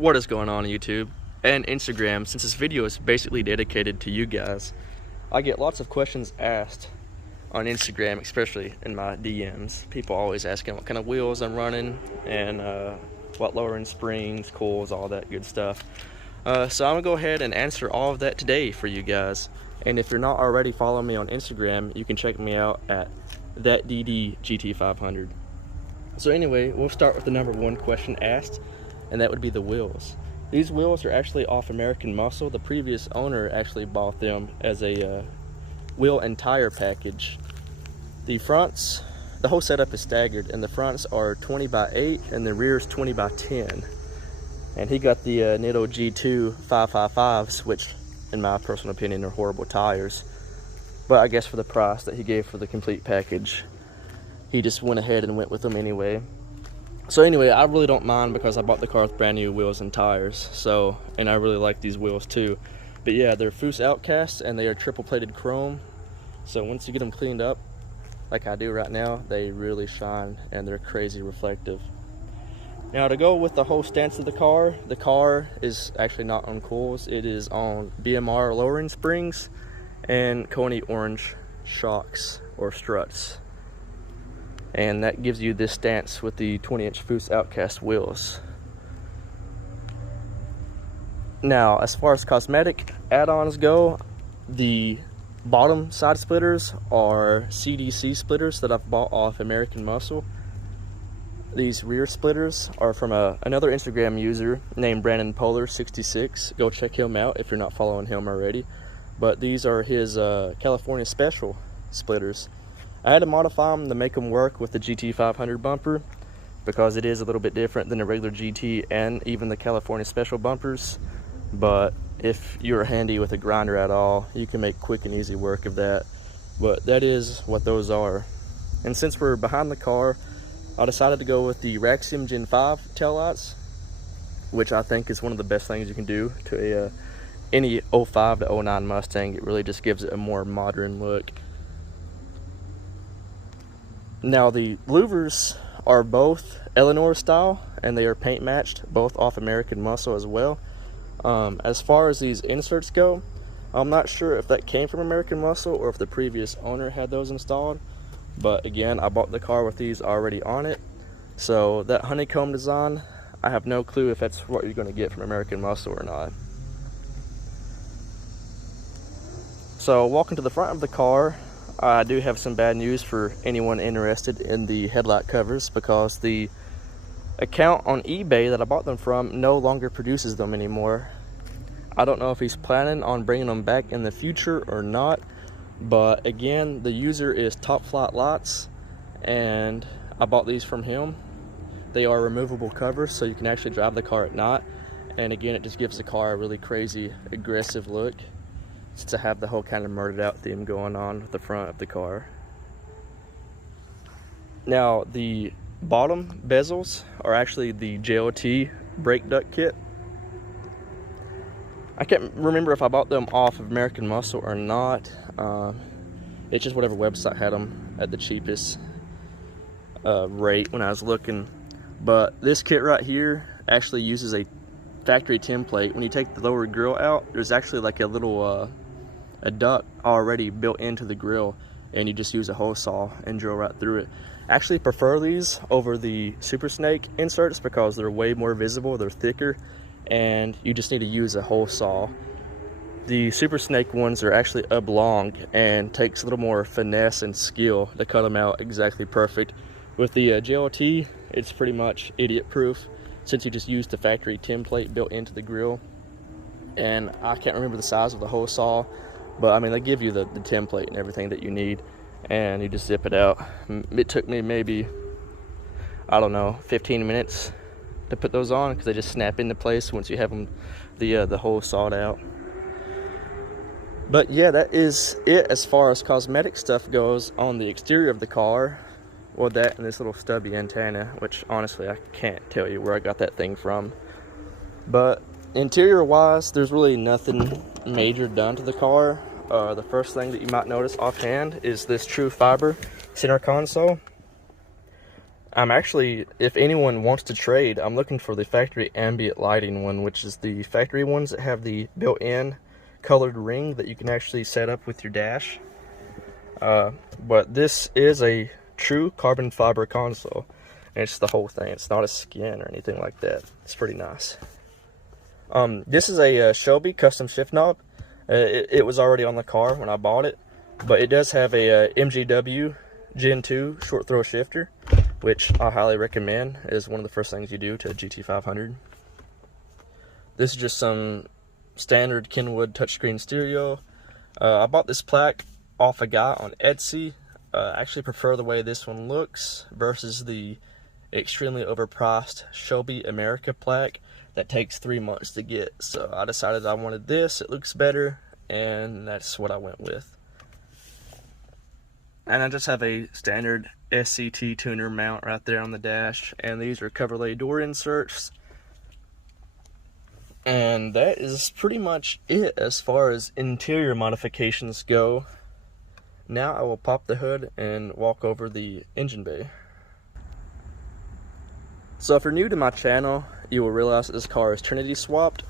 What is going on YouTube and Instagram? Since this video is basically dedicated to you guys, I get lots of questions asked on Instagram, especially in my DMs. People always asking what kind of wheels I'm running and what lowering springs, coils, all that good stuff. So I'm gonna go ahead and answer all of that today for you guys. And if you're not already following me on Instagram, you can check me out at thatDD GT500. So anyway, we'll start with the number one question asked, and that would be the wheels. These wheels are actually off American Muscle. The previous owner actually bought them as a wheel and tire package. The fronts, the whole setup is staggered, and the fronts are 20x8 and the rears 20x10. And he got the Nitto G2 555s, which in my personal opinion are horrible tires. But I guess for the price that he gave for the complete package, he just went ahead and went with them anyway. So anyway, I really don't mind because I bought the car with brand new wheels and tires. So, and I really like these wheels too. But yeah, they're Foose Outcasts and they are triple plated chrome. So once you get them cleaned up, like I do right now, they really shine and they're crazy reflective. Now to go with the whole stance of the car is actually not on coils. It is on BMR lowering springs and Koni Orange shocks or struts. And that gives you this stance with the 20-inch Foose Outcast wheels. Now, as far as cosmetic add-ons go, the bottom side splitters are CDC splitters that I've bought off American Muscle. These rear splitters are from another Instagram user named Brandon Polar66. Go check him out if you're not following him already. But these are his California Special splitters. I had to modify them to make them work with the GT500 bumper because it is a little bit different than the regular GT and even the California Special bumpers. But if you're handy with a grinder at all, you can make quick and easy work of that. But that is what those are. And since we're behind the car, I decided to go with the Raxium Gen 5 taillights, which I think is one of the best things you can do to any 05 to 09 Mustang. It really just gives it a more modern look. Now the louvers are both Eleanor style and they are paint matched, both off American Muscle as well. As far as these inserts go, I'm not sure if that came from American Muscle or if the previous owner had those installed. But again, I bought the car with these already on it. So that honeycomb design, I have no clue if that's what you're going to get from American Muscle or not. So walking to the front of the car, I do have some bad news for anyone interested in the headlight covers because the account on eBay that I bought them from no longer produces them anymore. I don't know if he's planning on bringing them back in the future or not, but again, the user is Top Flight Lights and I bought these from him. They are removable covers so you can actually drive the car at night, and again, it just gives the car a really crazy aggressive look to have the whole kind of murdered out theme going on with the front of the car. Now the bottom bezels are actually the JLT brake duct kit. I can't remember if I bought them off of American Muscle or not. It's just whatever website had them at the cheapest rate when I was looking. But this kit right here actually uses a factory template. When you take the lower grill out, there's actually like a little a duct already built into the grill, and you just use a hose saw and drill right through it. I actually prefer these over the Super Snake inserts because they're way more visible, they're thicker, and you just need to use a hose saw. The Super Snake ones are actually oblong and takes a little more finesse and skill to cut them out exactly perfect. With the JLT, it's pretty much idiot proof since you just use the factory template built into the grill. And I can't remember the size of the hose saw, but I mean, they give you the template and everything that you need, and you just zip it out. It took me maybe, I don't know, 15 minutes to put those on because they just snap into place once you have them, the hose sawed out. But yeah, that is it as far as cosmetic stuff goes on the exterior of the car. Well, that and this little stubby antenna, which honestly I can't tell you where I got that thing from. But interior wise, there's really nothing major done to the car. The first thing that you might notice offhand is this true fiber center console. I'm actually, if anyone wants to trade, I'm looking for the factory ambient lighting one, which is the factory ones that have the built-in colored ring that you can actually set up with your dash. But this is a true carbon fiber console, and it's the whole thing. It's not a skin or anything like that. It's pretty nice. This is a Shelby custom shift knob. It was already on the car when I bought it, but it does have a MGW Gen 2 short throw shifter, which I highly recommend. It is one of the first things you do to a GT500. This is just some standard Kenwood touchscreen stereo. I bought this plaque off a guy on Etsy. I actually prefer the way this one looks versus the extremely overpriced Shelby America plaque that takes 3 months to get. So I decided I wanted this. It looks better, and that's what I went with. And I just have a standard SCT tuner mount right there on the dash, and these are coverlay door inserts. And that is pretty much it as far as interior modifications go. Now I will pop the hood and walk over the engine bay. So if you're new to my channel, you will realize that this car is Trinity swapped,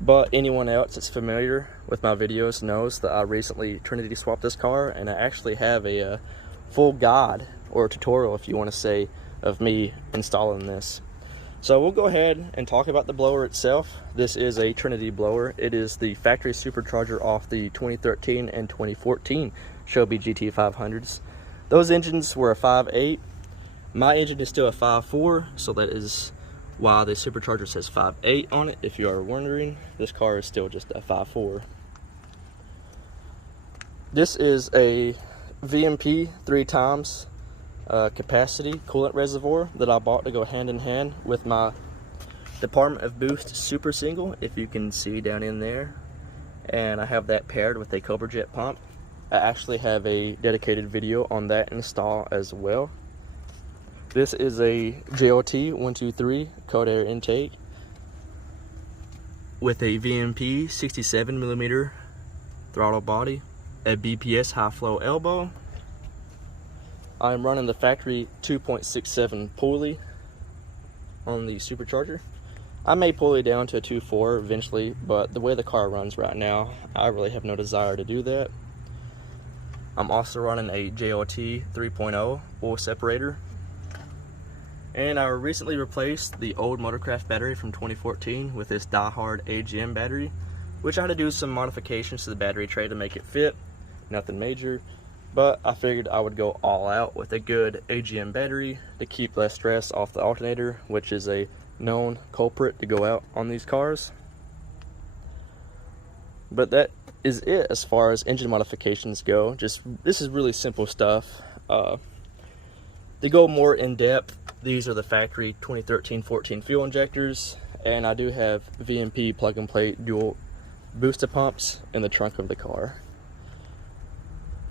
but anyone else that's familiar with my videos knows that I recently Trinity swapped this car, and I actually have a full guide, or tutorial if you want to say, of me installing this. So we'll go ahead and talk about the blower itself. This is a Trinity blower. It is the factory supercharger off the 2013 and 2014 Shelby GT500s. Those engines were a 5.8. My engine is still a 5.4, so that is why the supercharger says 5.8 on it. If you are wondering, this car is still just a 5.4. This is a VMP 3 times capacity coolant reservoir that I bought to go hand in hand with my Department of Boost Super Single, if you can see down in there. And I have that paired with a Cobra Jet pump. I actually have a dedicated video on that install as well. This is a JOT 123 cold air intake with a VMP 67mm throttle body, a BPS high flow elbow. I'm running the factory 2.67 pulley on the supercharger. I may pulley down to a 2.4 eventually, but the way the car runs right now, I really have no desire to do that. I'm also running a JOT 3.0 oil separator. And I recently replaced the old Motorcraft battery from 2014 with this die-hard AGM battery, which I had to do some modifications to the battery tray to make it fit. Nothing major, but I figured I would go all out with a good AGM battery to keep less stress off the alternator, which is a known culprit to go out on these cars. But that is it as far as engine modifications go. This is really simple stuff. To go more in depth, these are the factory 2013-14 fuel injectors, and I do have VMP plug and play dual booster pumps in the trunk of the car.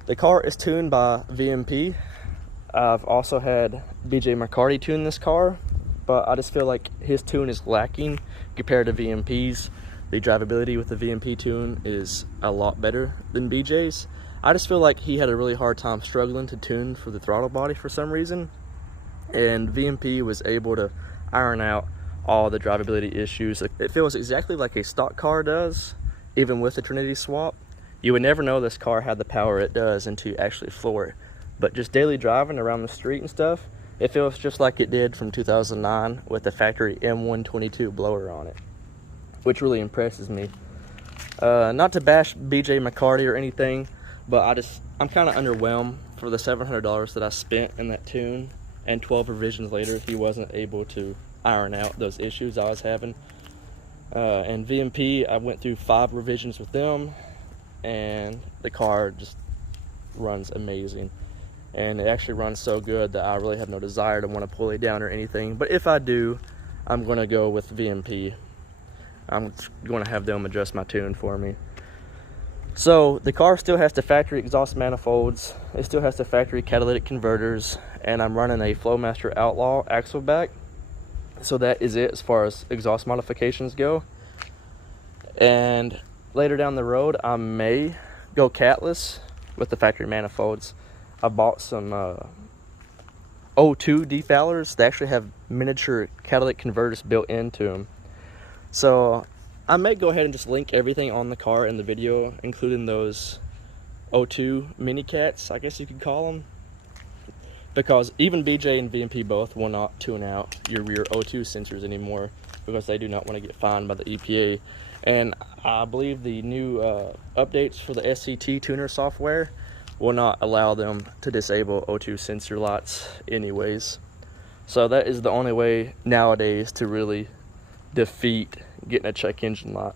The car is tuned by VMP. I've also had BJ McCarty tune this car, but I just feel like his tune is lacking compared to VMP's. The drivability with the VMP tune is a lot better than BJ's. I just feel like he had a really hard time struggling to tune for the throttle body for some reason, and VMP was able to iron out all the drivability issues. It feels exactly like a stock car does, even with the Trinity swap. You would never know this car had the power it does until you actually floor it, but just daily driving around the street and stuff, it feels just like it did from 2009 with the factory M122 blower on it, which really impresses me. Not to bash BJ McCarty or anything, but I'm kind of underwhelmed for the $700 that I spent in that tune, and 12 revisions later he wasn't able to iron out those issues I was having. And VMP, I went through 5 revisions with them, and the car just runs amazing. And it actually runs so good that I really have no desire to want to pull it down or anything. But if I do, I'm going to go with VMP. I'm going to have them adjust my tune for me. So the car still has the factory exhaust manifolds, it still has the factory catalytic converters, and I'm running a Flowmaster Outlaw axle back. So that is it as far as exhaust modifications go. And later down the road, I may go catless with the factory manifolds. I bought some O2 defoulerers. They actually have miniature catalytic converters built into them. So I may go ahead and just link everything on the car in the video, including those O2 mini cats, I guess you could call them, because even BJ and VMP both will not tune out your rear O2 sensors anymore because they do not want to get fined by the EPA. And I believe the new updates for the SCT tuner software will not allow them to disable O2 sensor lights anyways. So that is the only way nowadays to really defeat getting a check engine light.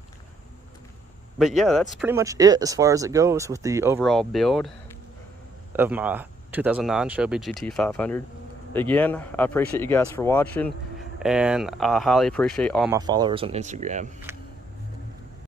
But yeah, that's pretty much it as far as it goes with the overall build of my 2009 Shelby GT500. Again, I appreciate you guys for watching, and I highly appreciate all my followers on Instagram.